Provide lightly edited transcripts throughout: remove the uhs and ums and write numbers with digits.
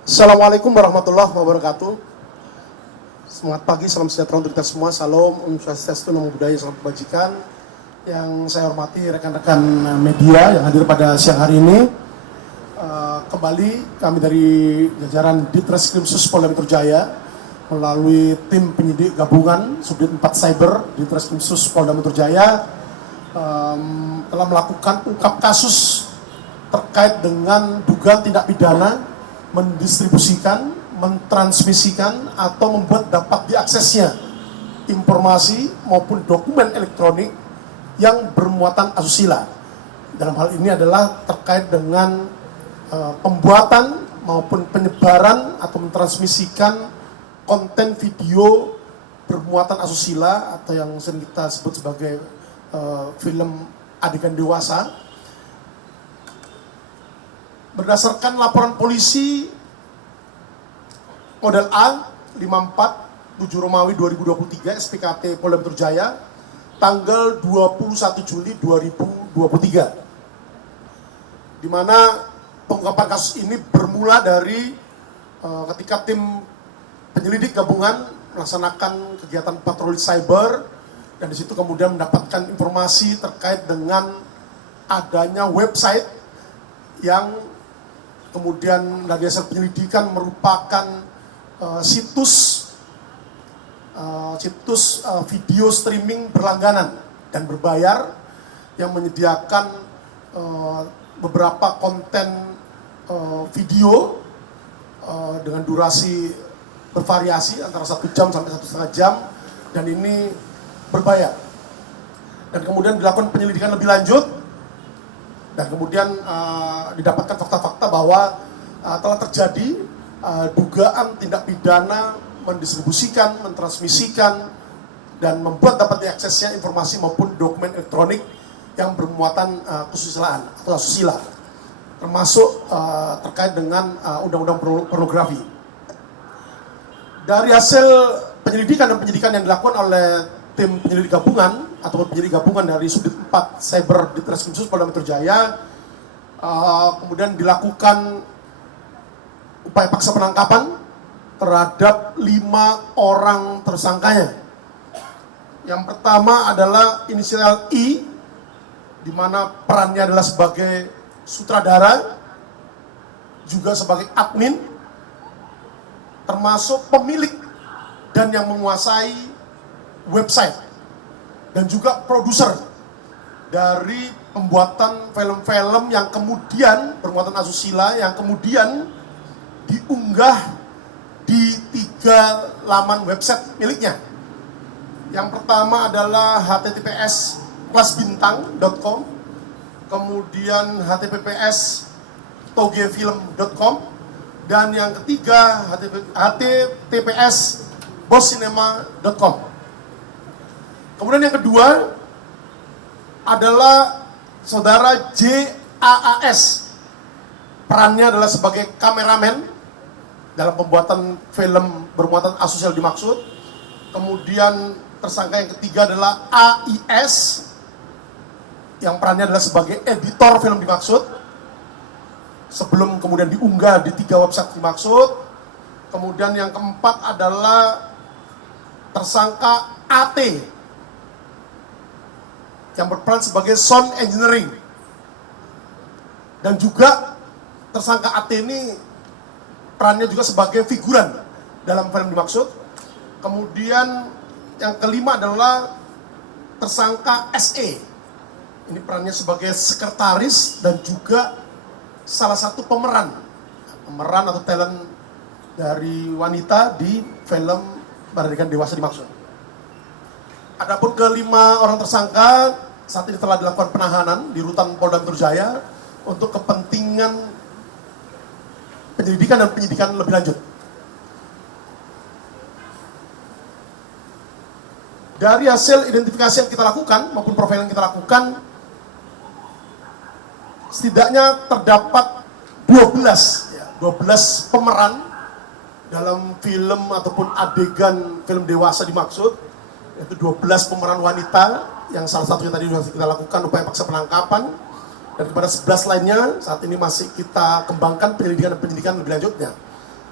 Assalamualaikum warahmatullahi wabarakatuh. Semangat pagi, salam sejahtera untuk kita semua. Salam, Om Swastiastu, Namo Buddhaya, salam kebajikan. Yang saya hormati rekan-rekan media yang hadir pada siang hari ini. Kembali kami dari jajaran Ditreskrimsus Polda Metro Jaya melalui tim penyidik gabungan Subdit 4 Cyber Ditreskrimsus Polda Metro Jaya telah melakukan ungkap kasus terkait dengan dugaan tindak pidana mendistribusikan, mentransmisikan, atau membuat dapat diaksesnya informasi maupun dokumen elektronik yang bermuatan asusila. Dalam hal ini adalah terkait dengan pembuatan maupun penyebaran atau mentransmisikan konten video bermuatan asusila atau yang sering kita sebut sebagai film adegan dewasa. Berdasarkan laporan polisi model A 54 7 Romawi 2023 SPKT Polda Metro Jaya tanggal 21 Juli 2023, di mana pengungkapan kasus ini bermula dari ketika tim penyelidik gabungan melaksanakan kegiatan patroli cyber, dan di situ kemudian mendapatkan informasi terkait dengan adanya website yang kemudian dari hasil penyelidikan merupakan situs video streaming berlangganan dan berbayar yang menyediakan beberapa konten video dengan durasi bervariasi antara 1 jam sampai 1,5 jam, dan ini berbayar. Dan kemudian dilakukan penyelidikan lebih lanjut, dan kemudian didapatkan fakta-fakta bahwa telah terjadi dugaan tindak pidana mendistribusikan, mentransmisikan, dan membuat dapat diaksesnya informasi maupun dokumen elektronik yang bermuatan kesusilaan atau asusila, termasuk terkait dengan undang-undang pornografi. Dari hasil penyelidikan dan penyidikan yang dilakukan oleh tim penyelidik gabungan atau penyelidik gabungan dari Subdit 4 Cyber Ditreskrimsus Polda Metro Jaya, kemudian dilakukan upaya paksa penangkapan terhadap 5 orang tersangkanya. Yang pertama adalah inisial I, di mana perannya adalah sebagai sutradara, juga sebagai admin, termasuk pemilik dan yang menguasai website, dan juga produser dari pembuatan film-film yang kemudian bermuatan asusila, yang kemudian diunggah di 3 laman website miliknya. Yang pertama adalah https://kelasbintang.com, kemudian https://togefilm.com, dan yang ketiga https://bosscinema.com. Kemudian yang kedua adalah saudara JAAS, perannya adalah sebagai kameramen dalam pembuatan film bermuatan asusila dimaksud. Kemudian tersangka yang ketiga adalah AIS, yang perannya adalah sebagai editor film dimaksud, sebelum kemudian diunggah di 3 website dimaksud. Kemudian yang keempat adalah tersangka AT, yang berperan sebagai sound engineering, dan juga tersangka AT ini perannya juga sebagai figuran dalam film dimaksud. Kemudian yang kelima adalah tersangka SE, ini perannya sebagai sekretaris dan juga salah satu pemeran atau talent dari wanita di film Adegan Dewasa dimaksud. Adapun kelima orang tersangka saat ini telah dilakukan penahanan di Rutan Polda Metro Jaya untuk kepentingan penyelidikan dan penyidikan lebih lanjut. Dari hasil identifikasi yang kita lakukan maupun profil yang kita lakukan, setidaknya terdapat 12 pemeran dalam film ataupun adegan film dewasa dimaksud, yaitu 12 pemeran wanita yang salah satunya tadi sudah kita lakukan upaya paksa penangkapan, dan kepada 11 lainnya saat ini masih kita kembangkan penyelidikan dan penyidikan lebih lanjutnya.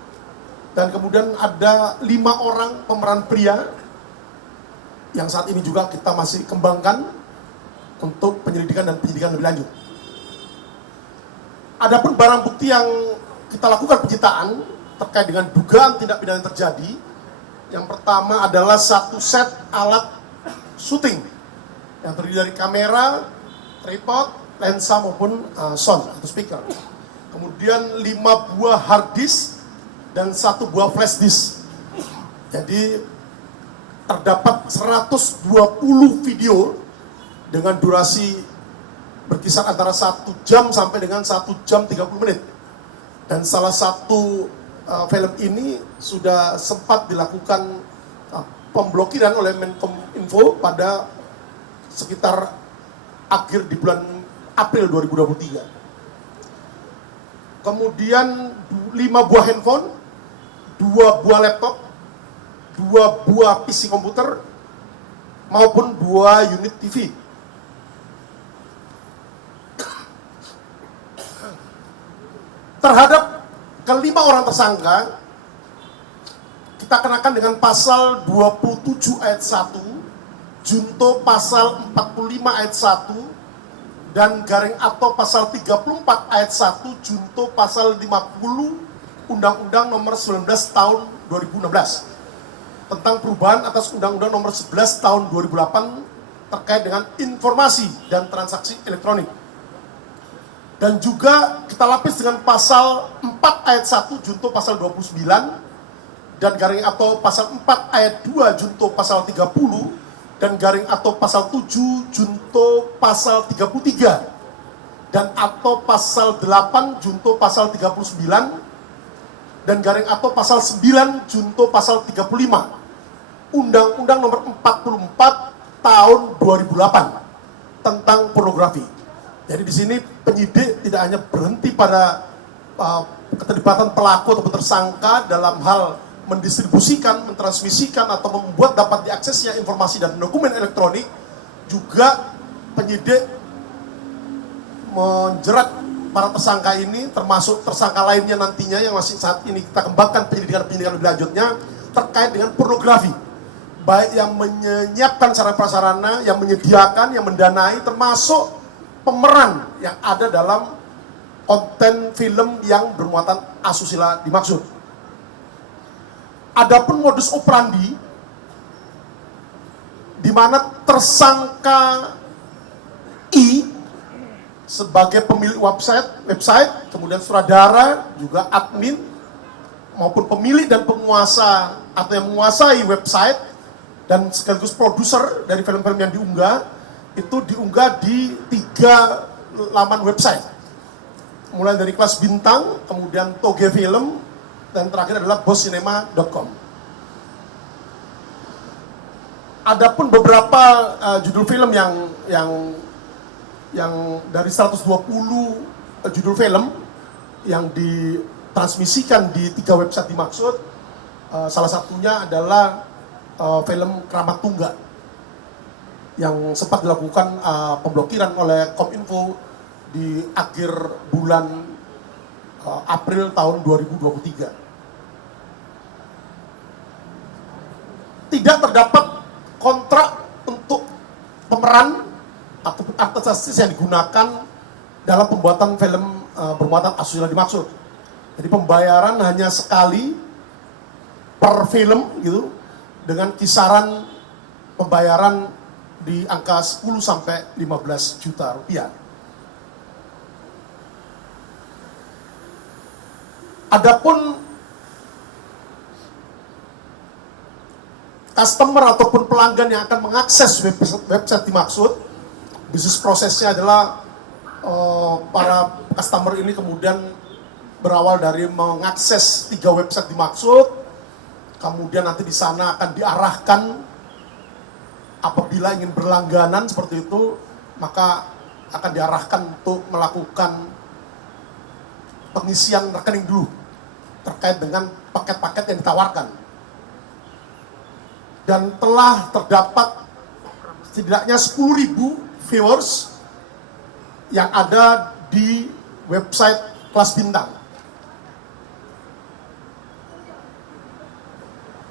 Dan kemudian ada 5 orang pemeran pria yang saat ini juga kita masih kembangkan untuk penyelidikan dan penyidikan lebih lanjut. Adapun barang bukti yang kita lakukan penyitaan terkait dengan dugaan tindak pidana yang terjadi, yang pertama adalah 1 set alat syuting yang terdiri dari kamera, tripod, lensa maupun sound atau speaker. Kemudian 5 buah hard disk dan 1 buah flash disk. Jadi terdapat 120 video dengan durasi berkisar antara 1 jam sampai dengan 1 jam 30 menit. Dan salah satu film ini sudah sempat dilakukan pemblokiran oleh Menkominfo pada sekitar akhir di bulan April 2023. Kemudian 5 buah handphone, 2 buah laptop, 2 buah PC komputer, maupun 2 unit TV. Terhadap kelima orang tersangka, kita kenakan dengan pasal 27 ayat 1, junto pasal 45 ayat 1, dan garing atau pasal 34 ayat 1, junto pasal 50 Undang-Undang nomor 19 tahun 2016 tentang perubahan atas Undang-Undang nomor 11 tahun 2008 terkait dengan informasi dan transaksi elektronik. Dan juga kita lapis dengan pasal 4 ayat 1 junto pasal 29 dan garing atau pasal 4 ayat 2 junto pasal 30 dan garing atau pasal 7 junto pasal 33 dan atau pasal 8 junto pasal 39 dan garing atau pasal 9 junto pasal 35 Undang-Undang nomor 44 tahun 2008 tentang pornografi. Jadi di sini penyidik tidak hanya berhenti pada keterlibatan pelaku atau tersangka dalam hal mendistribusikan, mentransmisikan atau membuat dapat diaksesnya informasi dan dokumen elektronik, juga penyidik menjerat para tersangka ini, termasuk tersangka lainnya nantinya yang masih saat ini kita kembangkan penyidikan lebih lanjutnya terkait dengan pornografi, baik yang menyiapkan sarana prasarana, yang menyediakan, yang mendanai, termasuk pemeran yang ada dalam konten film yang bermuatan asusila dimaksud. Adapun modus operandi di mana tersangka I sebagai pemilik website, kemudian sutradara, juga admin maupun pemilik dan penguasa atau yang menguasai website dan sekaligus produser dari film-film yang diunggah, itu diunggah di 3 laman website, mulai dari Kelas Bintang, kemudian Toge Film, dan terakhir adalah boscinema.com. Adapun beberapa judul film yang dari 120 judul film yang ditransmisikan di 3 website dimaksud, salah satunya adalah film Keramat Tunggal yang sempat dilakukan pemblokiran oleh Kominfo di akhir bulan April tahun 2023. Tidak terdapat kontrak untuk pemeran ataupun artis yang digunakan dalam pembuatan film bermuatan asusila dimaksud. Jadi pembayaran hanya sekali per film gitu, dengan kisaran pembayaran di angka 10 sampai 15 juta rupiah. Adapun customer ataupun pelanggan yang akan mengakses website dimaksud, bisnis prosesnya adalah para customer ini kemudian berawal dari mengakses 3 website dimaksud, kemudian nanti di sana akan diarahkan. Apabila ingin berlangganan seperti itu, maka akan diarahkan untuk melakukan pengisian rekening dulu terkait dengan paket-paket yang ditawarkan. Dan telah terdapat setidaknya 10.000 viewers yang ada di website Kelas Bintang.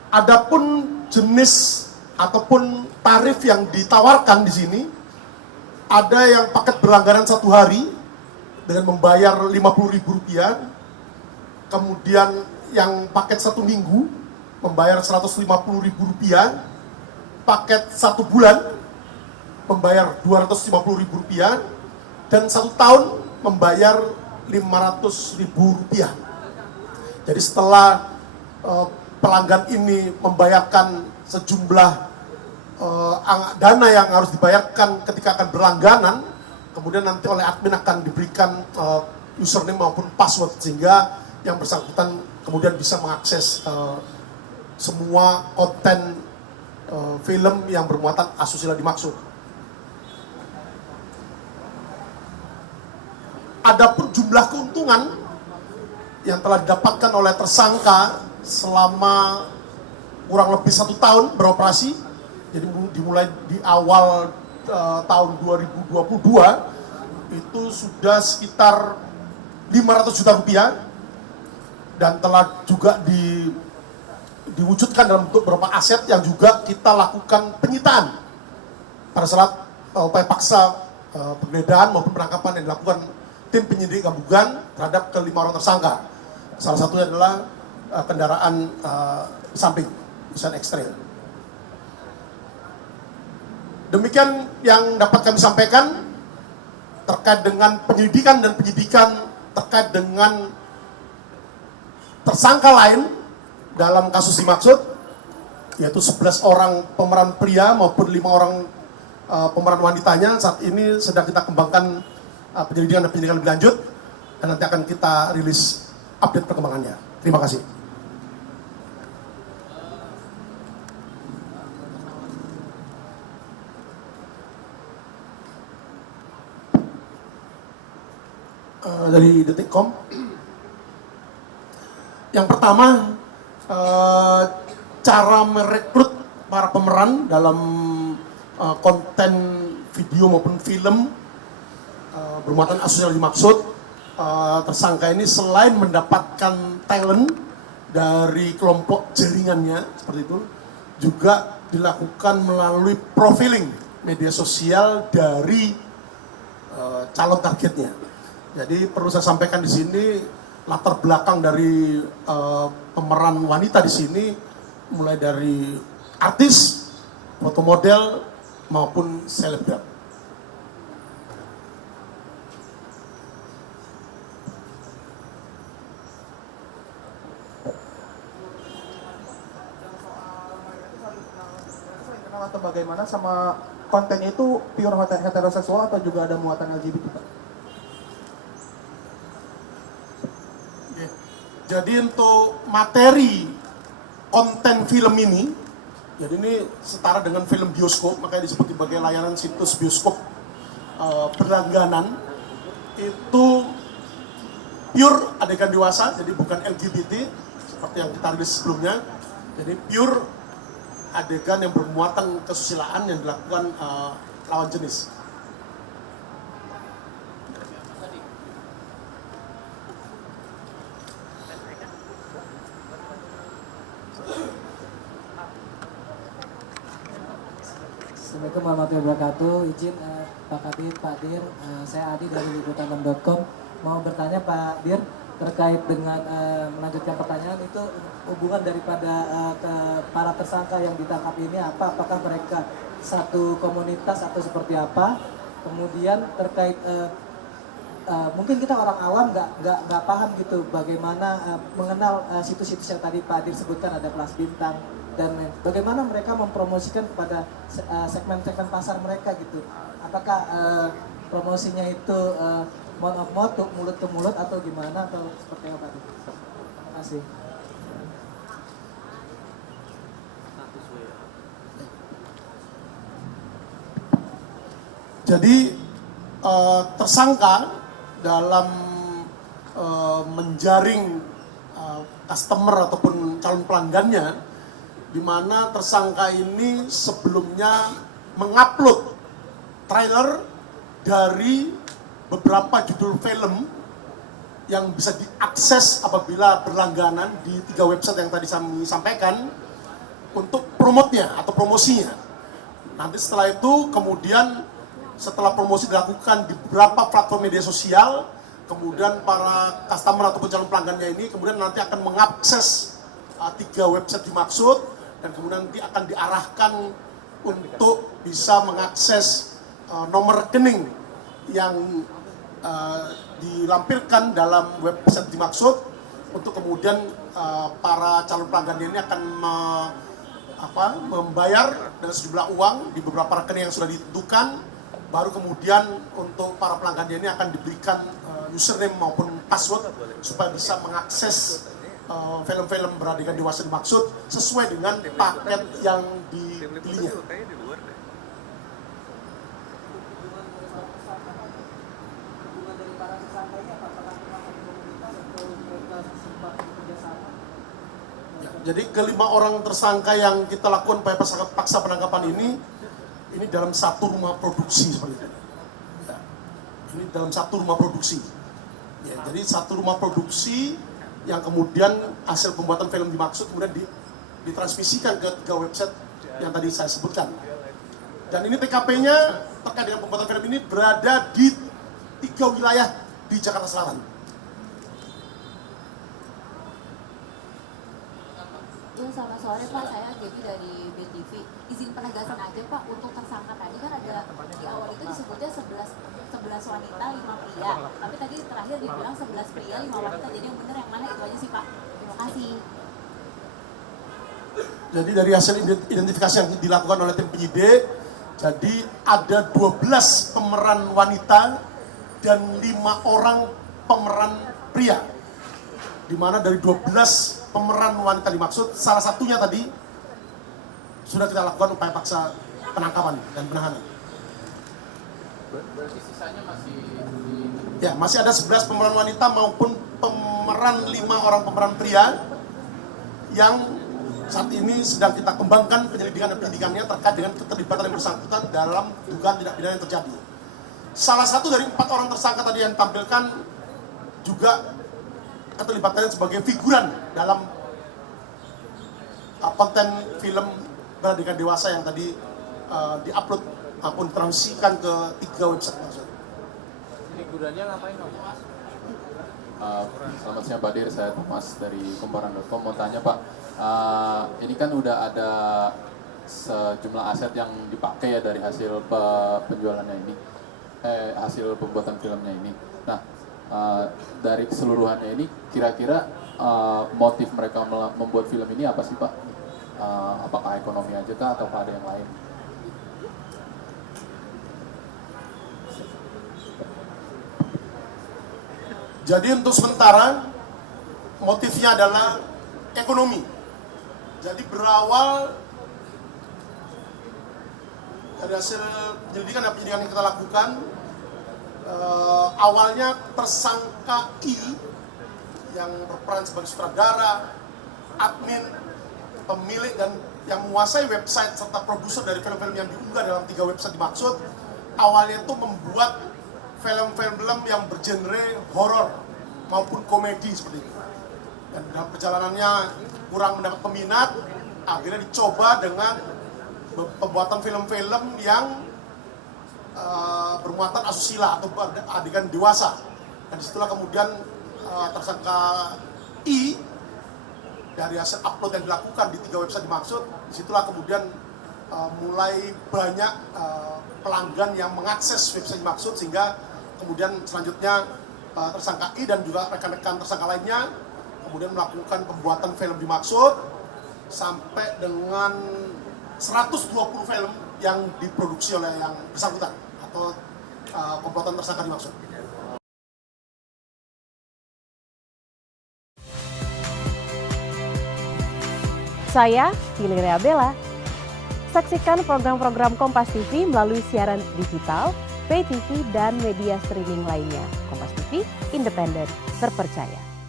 Adapun jenis ataupun tarif yang ditawarkan di sini, ada yang paket berlangganan 1 hari dengan membayar Rp50.000, kemudian yang paket 1 minggu membayar Rp150.000, paket 1 bulan membayar Rp250.000, dan 1 tahun membayar Rp500.000. Jadi setelah pelanggan ini membayarkan sejumlah dana yang harus dibayarkan ketika akan berlangganan, kemudian nanti oleh admin akan diberikan username maupun password, sehingga yang bersangkutan kemudian bisa mengakses semua konten film yang bermuatan asusila dimaksud. Adapun jumlah keuntungan yang telah didapatkan oleh tersangka selama kurang lebih 1 tahun beroperasi, jadi dimulai di awal tahun 2022 itu sudah sekitar Rp500 juta, dan telah juga diwujudkan dalam bentuk beberapa aset yang juga kita lakukan penyitaan pada saat upaya paksa penggeledahan maupun penangkapan yang dilakukan tim penyidik gabungan terhadap ke-5 orang tersangka. Salah satunya adalah kendaraan samping Nissan X-Trail. Demikian yang dapat kami sampaikan terkait dengan penyelidikan dan penyidikan terkait dengan tersangka lain dalam kasus dimaksud, yaitu 11 orang pemeran pria maupun 5 orang pemeran wanitanya. Saat ini sedang kita kembangkan penyelidikan dan penyidikan lebih lanjut, dan nanti akan kita rilis update perkembangannya. Terima kasih. Dari Detikcom, yang pertama, cara merekrut para pemeran dalam konten video maupun film bermuatan asusila dimaksud. Tersangka ini selain mendapatkan talent dari kelompok jaringannya seperti itu, juga dilakukan melalui profiling media sosial dari calon targetnya. Jadi perlu saya sampaikan di sini, latar belakang dari pemeran wanita di sini mulai dari artis, foto model maupun selebgram. Atau bagaimana sama kontennya itu pure heteroseksual atau juga ada muatan LGBT, Pak? Jadi untuk materi konten film ini, jadi ini setara dengan film bioskop, makanya disebut sebagai layanan situs bioskop berlangganan. Itu pure adegan dewasa, jadi bukan LGBT seperti yang kita rilis sebelumnya. Jadi pure adegan yang bermuatan kesusilaan yang dilakukan lawan jenis. Assalamualaikum warahmatullahi wabarakatuh. Izin Pak Kabit, Pak Dir, saya Adi dari liputan6.com. Mau bertanya Pak Dir terkait dengan melanjutkan pertanyaan itu, hubungan daripada ke para tersangka yang ditangkap ini apa? Apakah mereka satu komunitas atau seperti apa? Kemudian terkait mungkin kita orang awam nggak paham gitu bagaimana mengenal situs-situs yang tadi Pak Dir sebutkan, ada Kelas Bintang dan bagaimana mereka mempromosikan kepada segmen-segmen pasar mereka gitu. Apakah promosinya itu mouth of mouth, mulut ke mulut atau gimana atau seperti apa? Terima kasih. Jadi tersangka dalam menjaring customer ataupun calon pelanggannya, di mana tersangka ini sebelumnya mengupload trailer dari beberapa judul film yang bisa diakses apabila berlangganan di 3 website yang tadi kami sampaikan. untuk promotnya atau promosinya. Nanti setelah itu kemudian setelah promosi dilakukan di beberapa platform media sosial, kemudian para customer ataupun calon pelanggannya ini kemudian nanti akan mengakses 3 website dimaksud, dan kemudian nanti akan diarahkan untuk bisa mengakses nomor rekening yang dilampirkan dalam website dimaksud, untuk kemudian para calon pelanggan ini akan membayar dengan sejumlah uang di beberapa rekening yang sudah ditentukan. Baru kemudian untuk para pelanggan ini akan diberikan username maupun password supaya bisa mengakses film-film beradegan dewasa dimaksud sesuai dengan paket yang dipilihnya. Jadi kelima orang tersangka yang kita lakukan upaya paksa penangkapan ini dalam satu rumah produksi seperti itu. Ya, ini dalam satu rumah produksi. Ya, jadi satu rumah produksi yang kemudian hasil pembuatan film dimaksud kemudian ditransmisikan ke 3 website yang tadi saya sebutkan. Dan ini TKP-nya terkait dengan pembuatan film ini berada di 3 wilayah di Jakarta Selatan. Ya, selamat sore Pak, saya Gaby dari BTV. Izin penegasan aja Pak, untuk tersangka tadi kan ada di awal itu disebutnya 11 wanita, 5 pria. Tapi tadi terakhir dibilang 11 pria, 5 wanita. Jadi yang benar yang mana itu aja sih Pak? Terima kasih. Jadi dari hasil identifikasi yang dilakukan oleh tim penyidik, jadi ada 12 pemeran wanita dan 5 orang pemeran pria. Di mana dari 12 pemeran wanita dimaksud, salah satunya tadi sudah kita lakukan upaya paksa penangkapan dan penahanan. Berarti sisanya masih Ya, masih ada 11 pemeran wanita maupun pemeran 5 orang pemeran pria yang saat ini sedang kita kembangkan penyelidikan dan penyidikannya terkait dengan keterlibatan yang bersangkutan dalam dugaan tindak pidana yang terjadi. Salah satu dari 4 orang tersangka tadi yang tampilkan juga keterlibatannya sebagai figuran dalam konten film beradegan dewasa yang tadi diupload maupun transmisikan ke 3 website tersebut. figurannya ngapain Om? Selamat siang Pak Dir, saya Thomas dari Komporan.com. Mau tanya Pak, ini kan udah ada sejumlah aset yang dipakai ya dari hasil penjualannya ini, hasil pembuatan filmnya ini. Nah, dari keseluruhannya ini kira-kira motif mereka membuat film ini apa sih Pak? Apakah ekonomi aja kah atau ada yang lain? Jadi untuk sementara motifnya adalah ekonomi. Jadi berawal dari hasil penyelidikan dan penyidikan yang kita lakukan, awalnya tersangka I yang berperan sebagai sutradara, admin, pemilik dan yang menguasai website serta produser dari film-film yang diunggah dalam 3 website dimaksud, awalnya itu membuat film-film yang bergenre horor maupun komedi seperti itu. Dan dalam perjalanannya kurang mendapat peminat, akhirnya dicoba dengan pembuatan film-film yang bermuatan asusila atau adegan dewasa. Dan disitulah kemudian tersangka I dari hasil upload yang dilakukan di 3 website dimaksud, disitulah kemudian mulai banyak pelanggan yang mengakses website dimaksud, sehingga kemudian selanjutnya tersangka I dan juga rekan-rekan tersangka lainnya kemudian melakukan pembuatan film dimaksud sampai dengan 120 film yang diproduksi oleh yang bersangkutan atau pembuatan tersangka dimaksud. Saya Fili Reabella. Saksikan program-program Kompas TV melalui siaran digital, pay TV, dan media streaming lainnya. Kompas TV, independen, terpercaya.